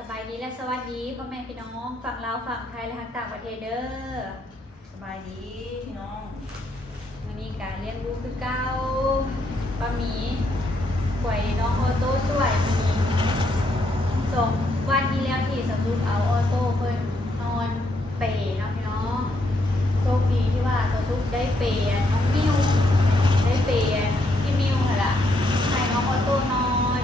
สบายดีและสวัสดีพ่อแม่พี่น้องฝั่งลาวฝั่งไทยและทางต่างประเทศเด้อสบายดีพี่น้องวันนี้การเลี้ยงลูกคือเก้าป้าหมีป่วยน้องออโต้ช่วยมีส่งวันที่แล้วที่สรุปเอาออโต้เพิ่นนอนเปย์เนาะพี่น้องโชคดีที่ว่าสรุปได้เปย์น้องมิวได้เปย์พี่มิวค่ะล่ะให้น้องออโต้นอน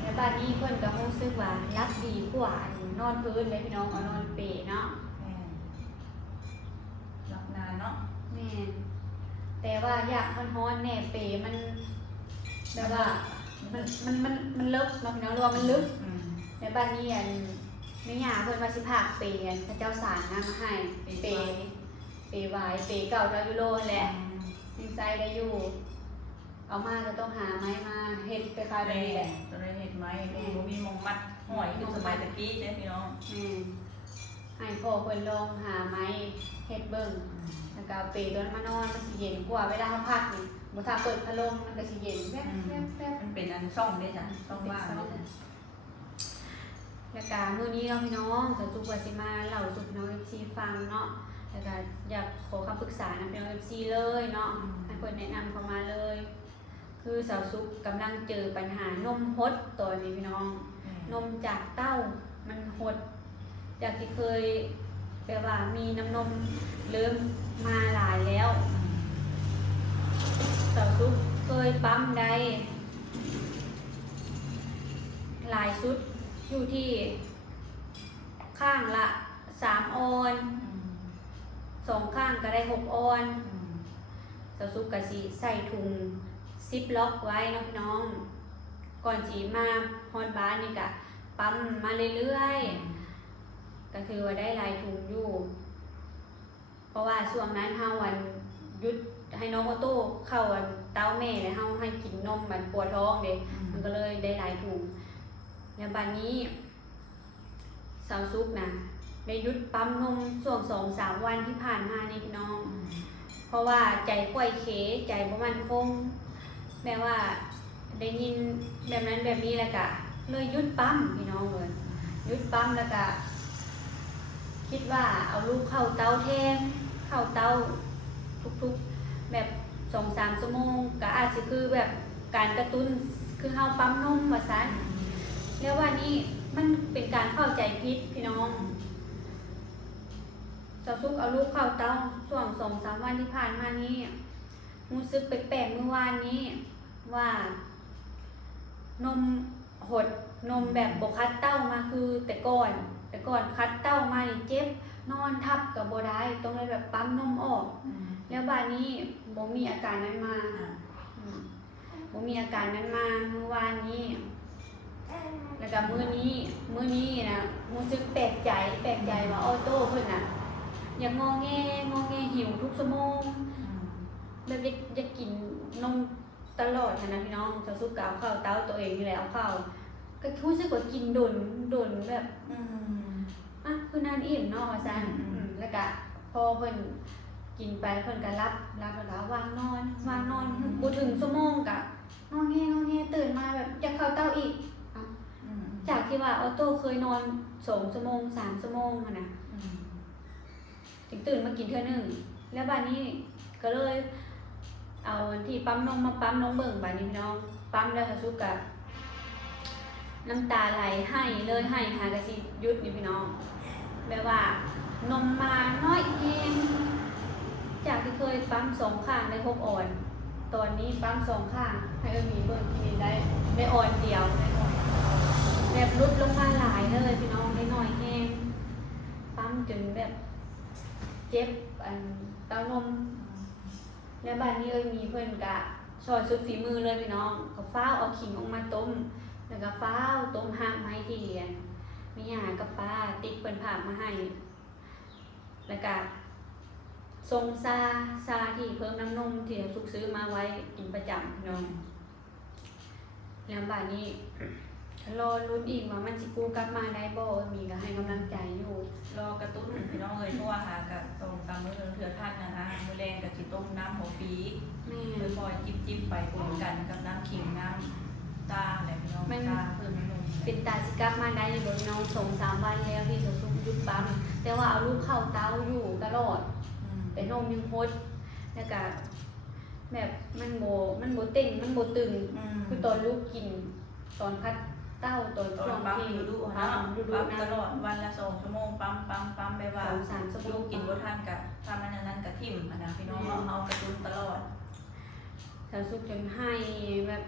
แล้วบ้านนี้เพิ่นก็รู้สึกว่ารับดีกว่านอนพื้นเลยพี่น้องเอานอนเปย์เนาะแม่หลับนานเนาะแม่แต่ว่าอยากมันฮ้อนแน่เปมันแบบว่ามันลึกเนาะพี่น้องรวมมันลึกในบ้านนี้ไม่อยากเพิ่นว่าสิพากเปพระเจ้าสารนะมาให้เปไว้เปเก่าเจ้ายูโรแหละยังใส่ได้อยู่เอามาก็ต้องหาไม้มาเฮ็ดไปคาได้แหละตัวได้เฮ็ดไม้บ่มีมงมัดหอยคือสมัยตะกี้เด้พี่น้องให้พ่อเพิ่นลองหาไม้เฮ็ดเบิ่งแล้วก็เอาเปตัวนั้นมานอนมันสิเย็นกว่าเวลาเฮาพักนี่บ่ถ้าเปิดพัดลมมันก็สิเย็นแว๊บมันเป็นอันช่องเด้จ้ะช่องว่างแล้วก็มื้อนี้เนาะพี่น้องจะจุกว่าสิมาเล่าสู่พี่น้อง FC ฟังเนาะแล้วก็อยากขอคำปรึกษานะพี่น้อง FC เลยเนาะให้เพิ่นแนะนำเข้ามาเลย คือสาวซุกกำลังเจอปัญหานมหดตอนนี้พี่น้องนมจากเต้ามันหดจากที่เคยแปลว่ามีน้ำนมเริ่มมาหลายแล้วสาวซุกเคยปั๊มได้หลายชุดอยู่ที่ข้างละ3 ออน2 ข้างก็ได้6 ออนสาวซุกกะสิใส่ถุงซิปล็อกไว้น้องน้องก่อนจีมาฮอดบ้านนี่กะปั๊มมาเรื่อยๆก็คือว่าได้หลายถุงอยู่เพราะว่าช่วงนั้นเฮาวันหยุดให้น้องออโต้เข้าเต้าแม่แล้วเฮาให้กินนมมันปวดท้องเด้มันก็เลยได้หลายถุงแล้วบัดนี้สาวซุกนะได้หยุดปั๊มนมช่วง 2-3 วันที่ผ่านมานี่พี่น้องเพราะว่าใจป่วยเคใจบ่มั่นคงแม้ว่าได้ยินแบบนั้นแบบนี้แล้วก็เลยหยุดปั๊มพี่น้องเลยหยุดปั๊มแล้วก็คิดว่าเอาลูกเข้าเตาแทนเข้าเตาทุกๆแบบ 2-3 ชั่วโมงก็อาจจะคือแบบการกระตุ้นคือเฮาปั๊มนมว่าซั่นแล้ววันนี้มันเป็นการเข้าใจผิดพี่น้องสาวซุกเอาลูกเข้าเตาช่วง 2-3 วันที่ผ่านมานี้รู้สึกแปลกๆเมื่อวานนี้ว่านมหดนมแบบบกคัดเต้ามาคือแต่ก่อนคัดเต้ามานี่เจ็บนอนทับกับบ่ได้ต้องเลยแบบปั๊มนมออกแล้วบาดนี้บ่มีอาการนั้นมาบ่มีอาการนั้นมาเมื่อวานนี้แล้วก็มื้อนี้นะรู้สึกแปลกใจว่าออโต้เพิ่นน่ะอยากงอแงหิวทุกชั่วโมงแบบอยากกินนมตลอดนะพี่น้องจะสู้กับข้าวเต้าตัวเองนี่แหละเอาข้าวก็รู้สึกว่ากินโดนแบบคือนานอิ่มเนาะว่าซั่นแล้วก็พอเพิ่นกินไปเพิ่นก็รับแล้ววางนอนบ่ถึงชั่วโมงก็งอแงตื่นมาแบบอยากเข้าเต้าอีกจากที่ว่าออโต้เคยนอน2 ชั่วโมง3 ชั่วโมงหั่นน่ะถึงตื่นมากินเทื่อนึงแล้วบัดนี้ก็เลยเอาที่ปั๊มนมมาปั๊มน้องเบิ่งบัดนี้พี่น้องปั๊มแล้วก็สุกกับน้ำตาไหลให้เลยให้หากะสิหยุดนี่พี่น้องแบบว่านมมาน้อยเองจากที่เคยปั๊ม2 ข้างได้6 ออนตอนนี้ปั๊ม2 ข้างให้มีเบิ่งที่ได้ออนเดียวแบบลดลงมาหลายเลยพี่น้องได้น้อยแฮงปั๊มจนแบบเจ็บเต้านมแล้วบ้านนี้มีเพื่อนกะซอยสุดฝีมือเลยพี่น้องก็ฟ้าวเอาขิงออกมาต้มแล้วก็ฟ้าวต้มห่างมาให้ที่เรียนมีหากับป้าติ๊กเพิ่นผากมาให้แล้วก็ทรงซาที่เพิ่มน้ำนมที่สุกซื้อมาไว้กินประจำพี่น้องแล้วบ้านนี้รอลุ้นอีกว่ามันสิกู้กลับมาได้บ่มีก็ให้กำลังใจอยู่รอกระตุ้นพี่น้องเพราะว่าหากับตรงตามมื้อเถื่อท่านนะคะมื้อแรงกับสิต้มน้ำหัวปีค่อยๆจิบไปปนกันกับน้ำขิงน้ำตาอะไรพี่น้องตาเพิ่มน้ำนม เป็นตาสิกลับมาได้อยู่บนน้อง2-3 วันแล้วที่สาวซุกหยุดปั๊มแต่ว่าเอาลูกเข้าเต้าอยู่ตลอดแต่นมยังพดแล้วก็แบบมันโบเต่งมันโบตึงคือตอนลูกกินตอนคัดเต้าตอน ตอ ช่วน ง ปั๊ม ที่ ดู ปั๊ม ปั๊ม นะ ตลอดวันละ2 ชั่วโมงปั๊มไปว่า 2-3 ชั่วโม ลู ง กกินบ่ทันกับทำอันนั้นกับทิ่มนะพี่น้องเอากระตุ้นตลอด สาวซุกจนให้แบบ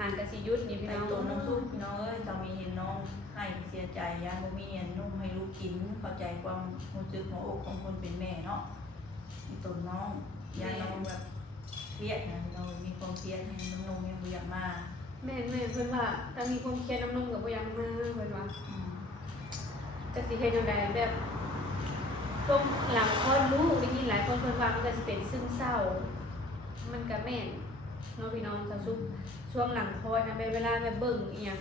หานกะสิยุดนี่พี่ ไอ้ น้อง ตัวน้องซุปพี่น้องเอ้ยจะมีเห็นน้องให้เสียใจยานบ่มีอันนุ่มให้ลูกกินเข้าใจความรู้สึกหัวอกของคนเป็นแม่เนาะมีตัวน้องยานน้องแบบเครียดนะพี่น้องมีความเครียดให้น้ำนมยังบ่อยากมา แม่เพิ่นว่าถ้ามีความเครียดน้ำนมกับบ่อยังมาเพิ่นว่าจะสิเฮ็ดจังไดแบบช่วงหลังคลอดลูกได้ยินหลายคนเพิ่นว่ามันก็สิเป็นซึมเศร้ามันก็แม่นเนาะพี่น้องสาวซุกช่วงหลังคลอดนะเวลาแบบเบิ่งอีหยัง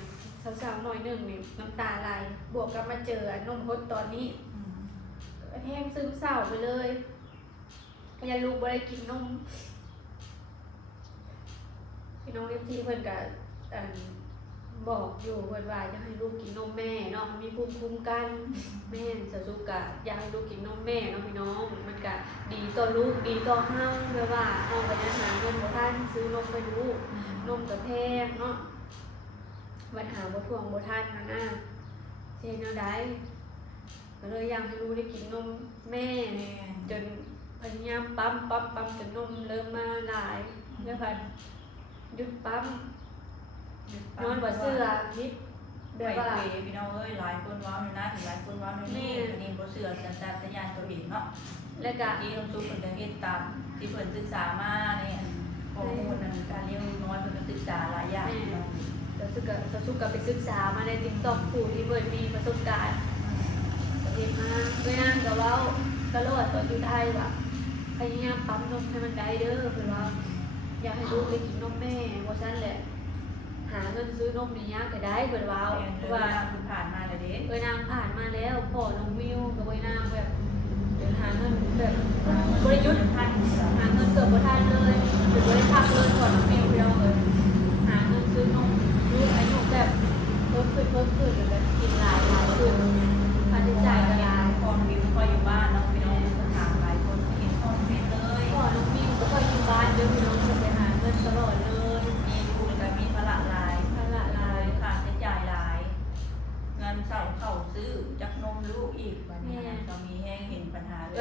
สาวๆหน่อยหนึงนี่น้ำตาไหลบวกกับมาเจอนมพดตอนนี้แห้งซึมเศร้าไปเลยยาลูกบ่ได้กินนมพี่น้องเอฟซีเพิ่นก็บอกอยู่เพิ่นว่าอยากให้ลูกกินนมแม่เนาะมันมีภูมิคุ้มกันแม่นสาวซุกก็อยากให้ลูกกินนมแม่เนาะพี่น้องมันก็ดีต่อลูกดีต่อเฮาแบบว่าเฮาก็ยังหาเงินบ่ทันซื้อนมให้ลูกนมก็แพงเนาะปัญหาบ่ท่วงบ่ทันนะเฮ็ดแนวใดก็เลยอยากให้ลูกได้กินนมแม่จนพยายามปั๊มจนนมเริ่มมาหลายแล้วก็หยุดปั๊มนอนบ่เสื้อนิดแบบว่า พี่น้องเอ้ยหลายคนว้าวอยู่นะถึงหลายคนว้าวอยู่นี่อันนี้บ่เชื่อสัญชาตญาณตัวเองเนาะ แล้วก็ ที่น้องซุปเพิ่นก็เฮ็ดตามที่เพิ่นศึกษามาเนี่ยข้อมูลนั้นการเลี้ยงลูกน้อยเพิ่นก็ศึกษาหลายอย่างเนาะ แล้วสุกก็ไปศึกษามาใน TikTok ผู้ที่เพิ่นมีประสบการณ์ก็เฮ็ดมาด้วยนางก็เว้าตลอดตอนอยู่ไทยว่าพยายามปั๊มนมให้มันได้เด้อเพิ่นว่าอยากให้ลูกได้กินนมแม่ว่าซั่นแหละหาเงินซื้อนมนี่ยากก็ได้เพิ่นว่าเพราะว่า คือผ่านมาแล้วเด้ นางผ่านมาแล้วพ่อน้องมิวกับนางแบบเดินหาเงินแบบบริยุทธ์ทันหาเงินเกือบบ่ทันเลยหรือบริพักเลยก่อนน้องมิวพี่น้องเลยหาเงินซื้อนมลูกอายุแบบเพิ่มขึ้นหรือแบบกินหลายขึ้นค่าใช้จ่ายก็หลาย พอมีพ่ออยู่บ้านเนาะพี่น้องถามหลายคนเห็นพ่อเป็นเลย พ่อน้องมิวก็ค่อยอยู่บ้านเด้อพี่น้องจะไปหาเงินตลอดเลย มีลูกแล้วก็มีภาระหลาย ภาระหลาย ค่าใช้จ่ายหลายเงินเสาเข้าซื้อจักนมลูกอีกวันนี้เรามีแห้งเห็นปัญหาเล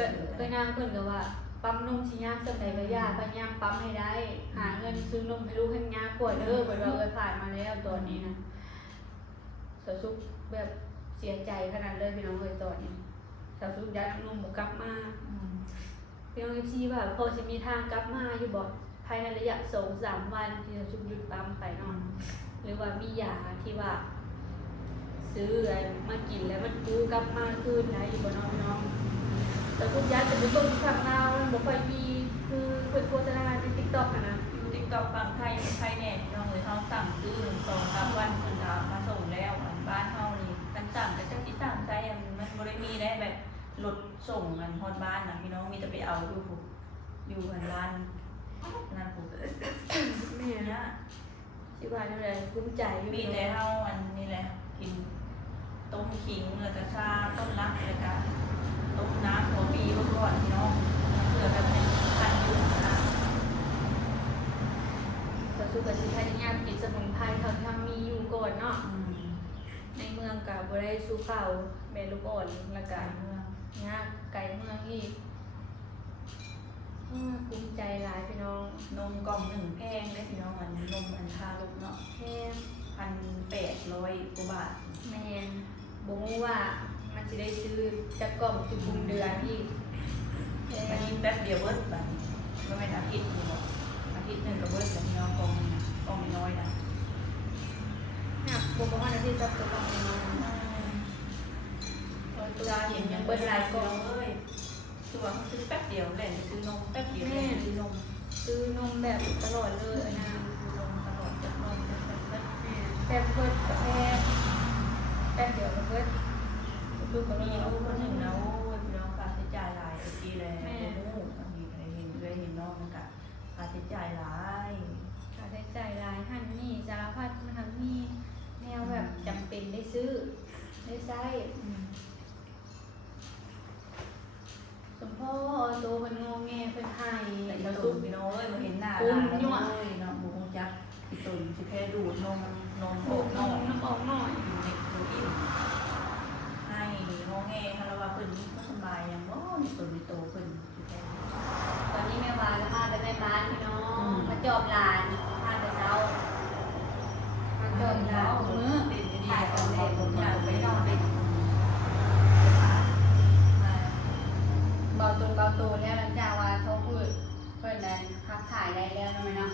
ย นางเพิ่นก็ว่าปั๊มนมสิยากจังได๋ก็ยากพยายามปั๊มให้ได้ หาเงินซื้อนมให้ลูกให้ยากกว่าเด้อเพิ่นว่าผ่านมาแล้วตอนนี้นะสาวสุกแบบเสียใจขนาดเลยพี่น้องเอ้ยตอนนี้สาวสุกย้ายนมบ่กลับมาพี่น้อง FC ว่าพอสิมีทางกลับมาอยู่บ่ภายในระยะ 2-3 วันที่สาวสุกหยุดปั๊มไปเนาะหรือว่ามียาที่ว่าซื้อมากินแล้วมันกู้กลับมาคืนได้อยู่บ่เนาะพี่น้องแต่ทุกอย่างจะเป็นต้นฝั่งลาวมันบ่ค่อยมีคือเพิ่นโฆษณาใน TikTok อะนะ อยู่ติ๊กต็อกฝั่งไทยแน่พี่น้องเลยเขาสั่งซื้อ2-3 วันเพิ่นก็มาส่งแล้วบ้านเฮานี่กันสั่งก็จักสิสั่งใจมันบ่ได้มีได้แบบรถส่งกันฮอดบ้านนะพี่น้องมีแต่ไปเอาอยู่กันร้านนั่นผม แม่นะสิว่าจังได๋ภูมิใจอยู่ มีแต่เฮาอันนี้แหละกินต้มขิงแล้วก็ชาต้นรักแล้วก็ต้มน้ำหัวปีไว้ก่อนพี่น้องเพื่อแบบให้ทันอยู่นะ ก็สุขสิพยายามกินสมุนไพรเท่าที่มีอยู่ก่อนเนาะในเมืองก็บ่ได้สู่ข้าวแม่ลูกอ่อนแล้วก็ยากไกลเมืองอีกภูมิใจหลายพี่น้อง นมกล่องหนึ่งแพงได้พี่น้องมันนมอันทาลุกเนาะ แพง 1,800 กว่าบาท แม่นบ่ฮู้ว่ามันสิได้ซื้อจักกล่องจุคุมเดือนอีกแพ อัน ง นี้แป๊บเดียวเบิดบัดนี้ไม่เป็นอาทิตย์นี่หรอกอาทิตย์หนึงก็เบิดแล้วพี่น้องกล่องน้อยนะ หักบ่บ่ฮอดอาทิตย์จักกล่องนึงตัวเห็นยังเบิดหลายกล่อง เอ้ยตัวเขาซื้อแป๊บเดียวแหละซื้อนมแป๊บเดียวแหละซื้อนม ซื้อนมแบบตลอดเลยนะ ซื้อนมตลอดจากนมจากแบบ แป๊บเพิ่นแป๊บเดียวก็เพิ่นลูกก็ มี มี ลู ลู ก ก ค คน น ห ห นึ่ นึ่ ง ง นะ นะ โอ้ยพี่น้องค่าใช้จ่ายหลายปีเลยบางทีเคยเห็นด้วยเห็นน้องมันก็ค่าใช้จ่ายหลาย ค่าใช้จ่ายหลายหั่นนี่สารพัดมันทั้งมีแนวแบบ ดูดนมอ ดู อก ดน นอ ม ก น้ำออกหน่อย อยู่ในตัวอิ่มให้งอแงคารวะเพิ่นนี่ก็สบายอย่างบ่มีตัวมีโตเพิ่นอยู่แท้ ตอนนี้แม่วาก็มาแต่แม่บ้านพี่น้องมาจอบหลานมาแต่เช้ามาจอบหลานมื้อ เด่นดี ถ่าย ๆ ต ต อ อน น เด็ เด็ ก กอยากไปนอนเด็ก เบาตัวแล้วหลังจากว่าเขาพูดเพิ่นได้พักถ่ายได้แล้วนะแม่เนาะ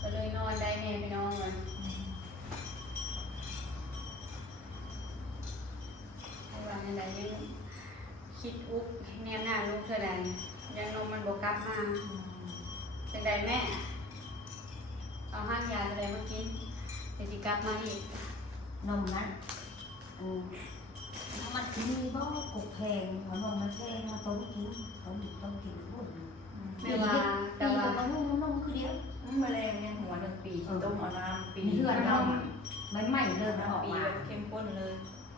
ก็เลยนอนได้แม่พี่น้องเลยเพราะว่าในใดยังคิดอุกแนมหน้าลูกเท่าใดยังนมมันบกลับมาจังใดแม่เอาห้างยาอะไรมากินเดี๋ยวสิกลับมาอีก นมนั้นมันมีบ่กบแพงหัวนมมันแพงมาต้มกินต้องกินพูด แม่ว่าแต่ แต่ ว่า ว่าต้องนมคือเดียว แมลงเนี่ยหัว1 ปีที่ต้มเอาน้ำปี มีเลือดเราไม่ไหม้เลยมันออก ปี มา แบบเข้มข้นเลย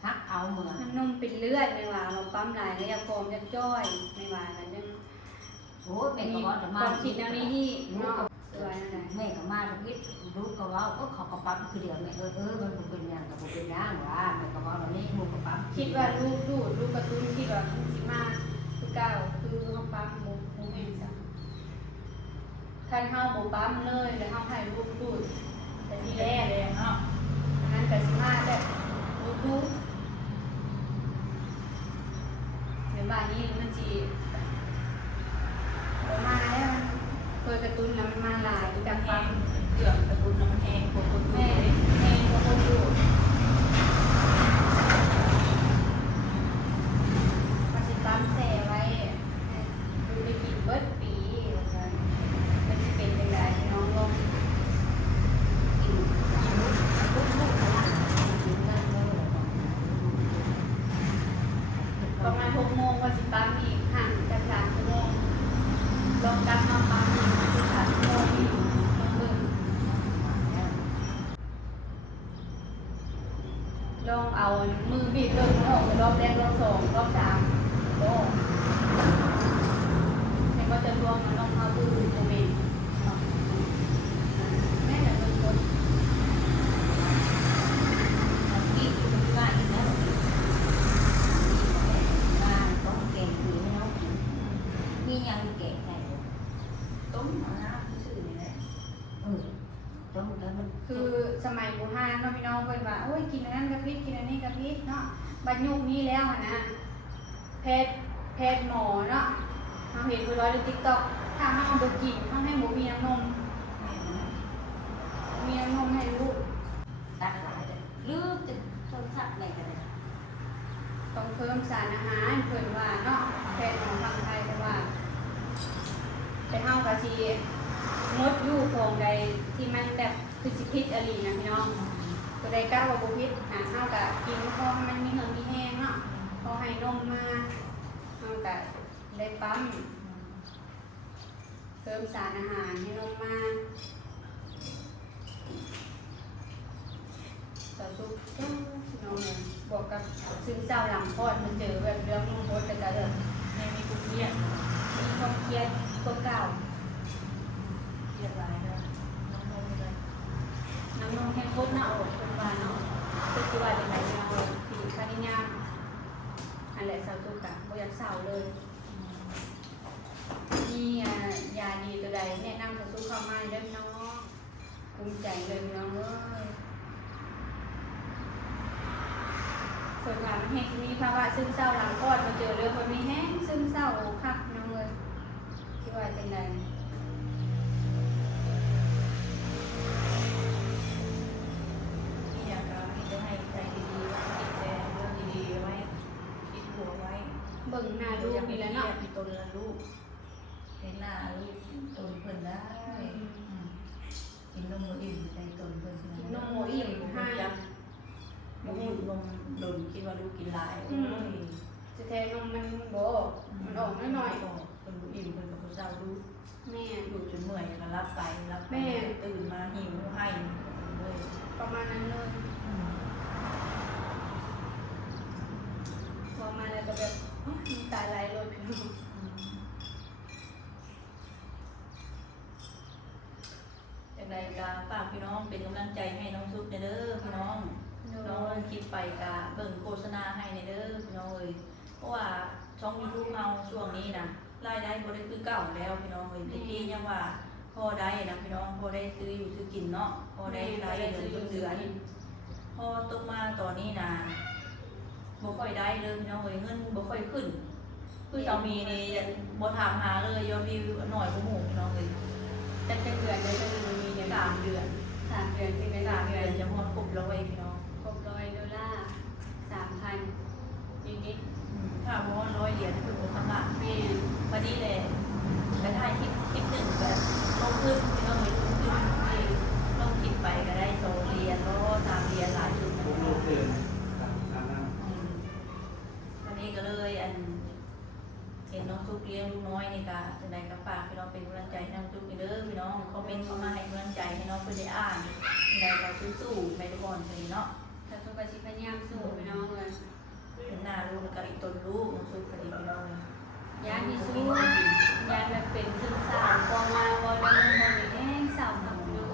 ฮักเอาเหมือน มันนมเป็นเลือดไม่ว่าเราปั๊มหลายแล้วยาโฟมยาจ้อยไม่ว่ากันยัง โอ้แม่ก็ว่าจะ ค มาว ามคิดแนวนี้ที่เนาะสวยนั่นแหละ แม่ก็มาวิทย์รู้ก็ว่าเขาก็ปั๊มคือเดียวแม่มันเป็นอย่างกับเป็นอย่างว่าแม่ก็ว่าวันนี้มูก็ปั๊ม คิดว่าลูกกระตุ้นคิดว่ามันสิมาคือเก่าคือเขาปั๊มหมูแห้งซะคันเฮาบ่ปั๊มเลยแล้วเฮาให้ลูกดูดแต่ที่แรกเลยเนาะอันนั้นก็สิมาแบบลูกในบ้านนี้มันสิบ่มาแล้วเคยกระตุ้นแล้วมันมาหลายจาก แห้ ปั๊ ง ม เกลือตะกุนน้ำแห้งปวด แม่ แม่ แม่ก็คนดูมาสิปั๊มแส่ไว้ดูไปกินเบิดปีว่าซั่นมันสิเป็นจังไดน้องลง กินลูกกินเงินเลย ประมาณ6 โมงว่าสิปั๊มอีกห่างจาก3 ชั่วโมงลองกลับมาปั๊มอีกคือ3 ชั่วโมงอีกต้องเบิ่งลองเอามือบีบเบิ่งออกรอบแรกรอบ2รอบ3โอ้เห็นว่าจะรวมมันลองเอาดูโมเมนต์แม่จะเป็นคน กินคือว่าอีกแล้วงานต้องเก่งดีให้น้องกินมียังเก่งไหน ต้มเอาน้ำซื่อนี่แหละ ต้องแล้วมัน คือสมัยโบราณเนาะพี่น้องเพิ่นว่าโอ้ยกินอันนั้นกะพิษกินอันนี้กะพิษเนาะบัดยุคนี้แล้วอะนะแพทย์หมอเนาะเฮาเห็นเพิ่นร้อยใน TikTok ถ้าเฮาบ่กินเฮาให้บ่มีน้ำนมมีน้ำนมให้ลูก ตัดหลายเลยลืมจะต้นสักไหนกันเลย ต้องเพิ่มสารอาหารเพิ่นว่าเนาะแพทย์หมอทางไทยแต่ว่าแต่เฮาก็สิงดอยู่ของใดที่มันแบบคือสิพิษอหลีนะพี่น้อง ตัวใดก้าวว่าบุพิษเฮาก็กินพอให้มันมีเหืองมีแห้งเนาะพอให้นมมาเฮาก็ได้ปั๊มเพิ่มสารอาหารให้นมมาต่อสุขพี่น้องเนี่ยบอกกับซึ่งเศร้าหลังคลอดมันเจอแบบเรื่องนมพดแต่ก็เดิม แม่มีกุเรียน มีความเครียดตัวเก่า เรียบร้อยแล้วน้ำนมเลย น้ำนมแห้งพดหน้าอกเป็นว่าเนาะคือสิว่าจังไดเนาะที่คานิยามอันแหละเศร้าตุกะบ่อยากเศร้าเลย มียาดีตัวใดแนะนำกับสู้เข้ามาเด้อน้องภูมิใจเลยน้องเอ้ยส่วนว่ามันแห้งมีภาวะซึมเศร้าหลังคลอดมาเจอเรื่องคนมีแห้งซึมเศร้าคักน้องเลยคิดว่าจังได ที่อยากจะให้ใจดีๆคิดแต่เรื่องดีๆไว้คิดบวกไว้ เบิ่งหน้าลูกนี่แหละเนาะ พี่ตนละลูกเห็นหน้าลูกตนเพิ่นได้กินนมอิ่มใจตนเพิ่น กินนมหมูอิ่มให้ ลูกนมดนคิดว่าลูกกินหลายโอ้ย จะแทนนมมันบ่มันออกน้อย เป็นลูกอิ่มเป็นกับเจ้าลูก ๆแม่ อยู่จนเมื่อยก็รับไปตื่นมาหิวให้เลย ประมาณนั้นเลยพอมาแล้วก็แบบน้ำตาไหลเลยพี่น้อง อย่างไรก็ ฝากพี่น้องเป็นกำลังใจให้น้องซุปเด้อพี่น้อง น้องคลิปไปกะเบิ่งโฆษณาให้ในเด้อพี่น้องเอ้ยเพราะว่าช่อง YouTube เราช่วงนี้นะรายได้บ่ได้คือเก่าแล้วพี่น้องเอ้ยตะกี้ยังว่าพอได้นะพี่น้องพอได้ซื้ออยู่ซื้อกินเนาะพอได้รายเดือนต้นเดือนพอตกมาตอนนี้นะบ่ค่อยได้เลยพี่น้องเอ้ยเงินบ่ค่อยขึ้นคือสามีนี่บ่ถามหาเลยยอดวิวหน่อยบ่หมู่พี่น้องเอ้ย แต่เป็นเดือนเลยจะมีเนี่ย 3 เดือน 3 เดือนที่เป็น 3 เดือนจะหมดครบแล้วเว้ยพี่น้อง ครบ$100 3,000นิด ถ้าบ่100เหรียญคือบ่ทำละ ๆแม่ วันนี้เลยไปถ่ายคลิปหนึ่งแบบลงขึ้นไม่ต้องเลยลงขึ้นลงคลิปไปก็ได้2 เหรียญแล้วก็3 เหรียญหลายชุดนะ ผมรู้เกินครับครับนะ วันนี้ก็เลยเห็นน้องซุปเลี้ยงลูกน้อยนี่ก็จะได้กระฝากพี่น้องเป็นกำลังใจให้น้องซุปเด้อพี่น้องคอมเมนต์เข้ามาให้กำลังใจให้น้องเพื่อได้อ่านได้เราสู้ๆไปทุกคนเลยเนาะ แต่สุภาษิตพยายามสู้พี่น้องเลย เป็นหน้าลูกแล้วก็อีกต้นลูกน้องซุปก็ดีพี่น้องเลย ยานที่สู้ยานแบบเป็นซึมเศร้ากองมาบอลแล้วมันมีแห้งเศร้าหนักอยู่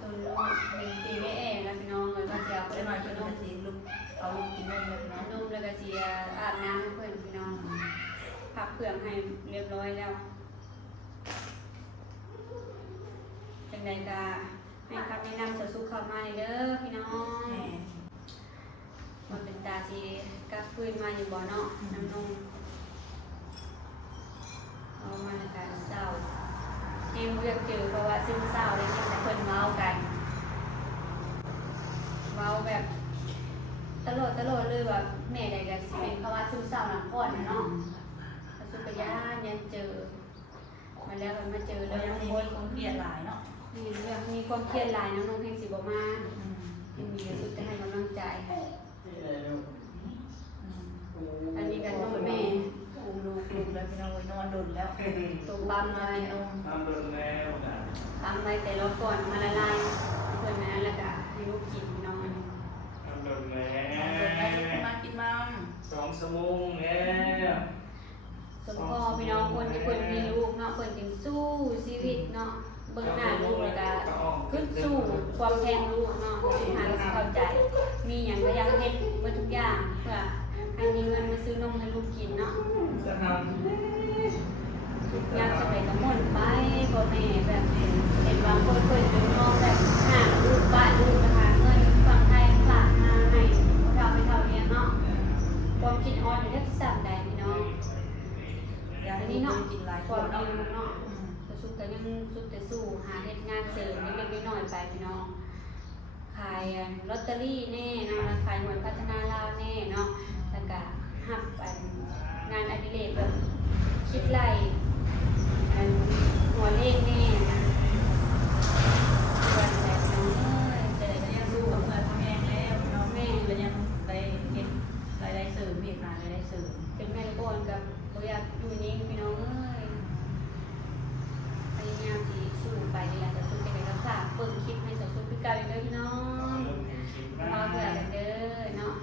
ตัวลูกเป็นปีไม่แองแล้วพี่น้องเลยก็จะเอาไป ได้ ห มา น่อย ช่วย พี่น้อง กันทีลูกเอาลูกกินนมเลยพี่น้อง นุ่มแล้วก็เจียอาบน้ำให้เพื่อนพี่น้องพักเปลือกให้เรียบร้อยแล้วจังใดก็ให้คำแนะนำสู้เข้ามาเด้อพี่น้องมันเป็นตาสีกลับคืนมาอยู่บ่อเนาะน้ำนมเอามาในการเศร้าเฮมเรียกเจอเพราะว่าซึมเศร้าได้ยินแต่เพิ่นเมากันเมาแบบตลอดเลยแบบแม่ใดก็สิเป็นเพราะว่าซึมเศร้าหนักก่อนนะเนาะแล้วสุปยาเนี่ยเจอมาแล้วมันมาเจอ แล้ แล้ว ว ยัง น้อง มี โพส คนเครียดหลายเนาะ นี่เรื่องมีความเครียดหลายน้องๆเพลงสิบ่มายังมีสุดจะให้กำลังใจให้อันนี้กันน้องแม่ อุ้มลูกแล้วพี่น้องนอนดุนแล้ว ตรงปั๊ม มา ไว้ กินนม ทำโดนแล้วนะ ปั๊มไว้แต่ละก่อนมาละลายเพื่อนนั้นแล้วก็ให้ลูกกินพี่น้องอันนี้ ทำโดนแล้ มากินมัม 2 ชั่วโมงแล้ว สมพ่อพี่น้องคนที่เพิ่นมีลูกเนาะเพิ่นจึงสู้ชีวิตเนาะเบิ่งหน้าลูกแล้วก็ขึ้นสู่ความแพงลูกเนาะสุดท้ายก็สิเข้าใจ มีหยังก็อยากเฮ็ดเบิดทุกอย่างเพื่อให้มีเงินมาซื้อนมให้ลูกกินเนาะ จะทำ อยากจะไปกระม่นไปพ่อแม่แบบเห็นบางคนเพิ่นจนมองแบบหาลูกบ้านลูกนะคะเงินฝั่งไทยฝากมาให้เราไปเท่าเรียนเนาะความคิดฮอดอยู่ได้ที่3ใดพี่น้อง อยาก อัน ให้ นี้ น้อ เนาะ งกินหลายค ความ น ดี เนาะ เนาะแต่สุดก็ยังสุดแต่สู้หาเฮ็ดงานเสริมเล็กๆน้อยๆไปพี่น้องขายลอตเตอรี่แน่เนาะแล้วขายหวยพัฒนาลาวแน่เนาะแล้วก็หับงานอดิเรกแบบคิดไล่หัวเลขแน่นะวันแบบน้องเอ้ย แต่ก็ยังสู้กับเงินพ่อแม่แล้วน้องแม่ก็ยังไปเห็นรายได้เสริมมีงานรายได้เสริม เป็นแม่ก่อนกับบ่อยากอยู่นิ่งพี่น้องเอ้ยพยายามสิสู้ไปนี่แหละแต่สู้จังได๋ก็ฝากเบิ่งคลิปให้สู้ๆคือเก่าอยู่เด้อพี่น้องมาเพื่อกันเด้อเนาะ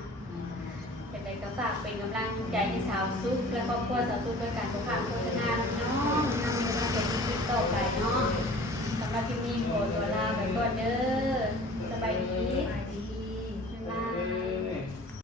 จังได๋ก็ฝากเป็นกำลังใจให้สาวซุกและครอบครัวสาวซุกด้วยการทุกครั้งโฆษณาพี่น้องนำมีกำลังใจที่คลิปต่อไปเนาะ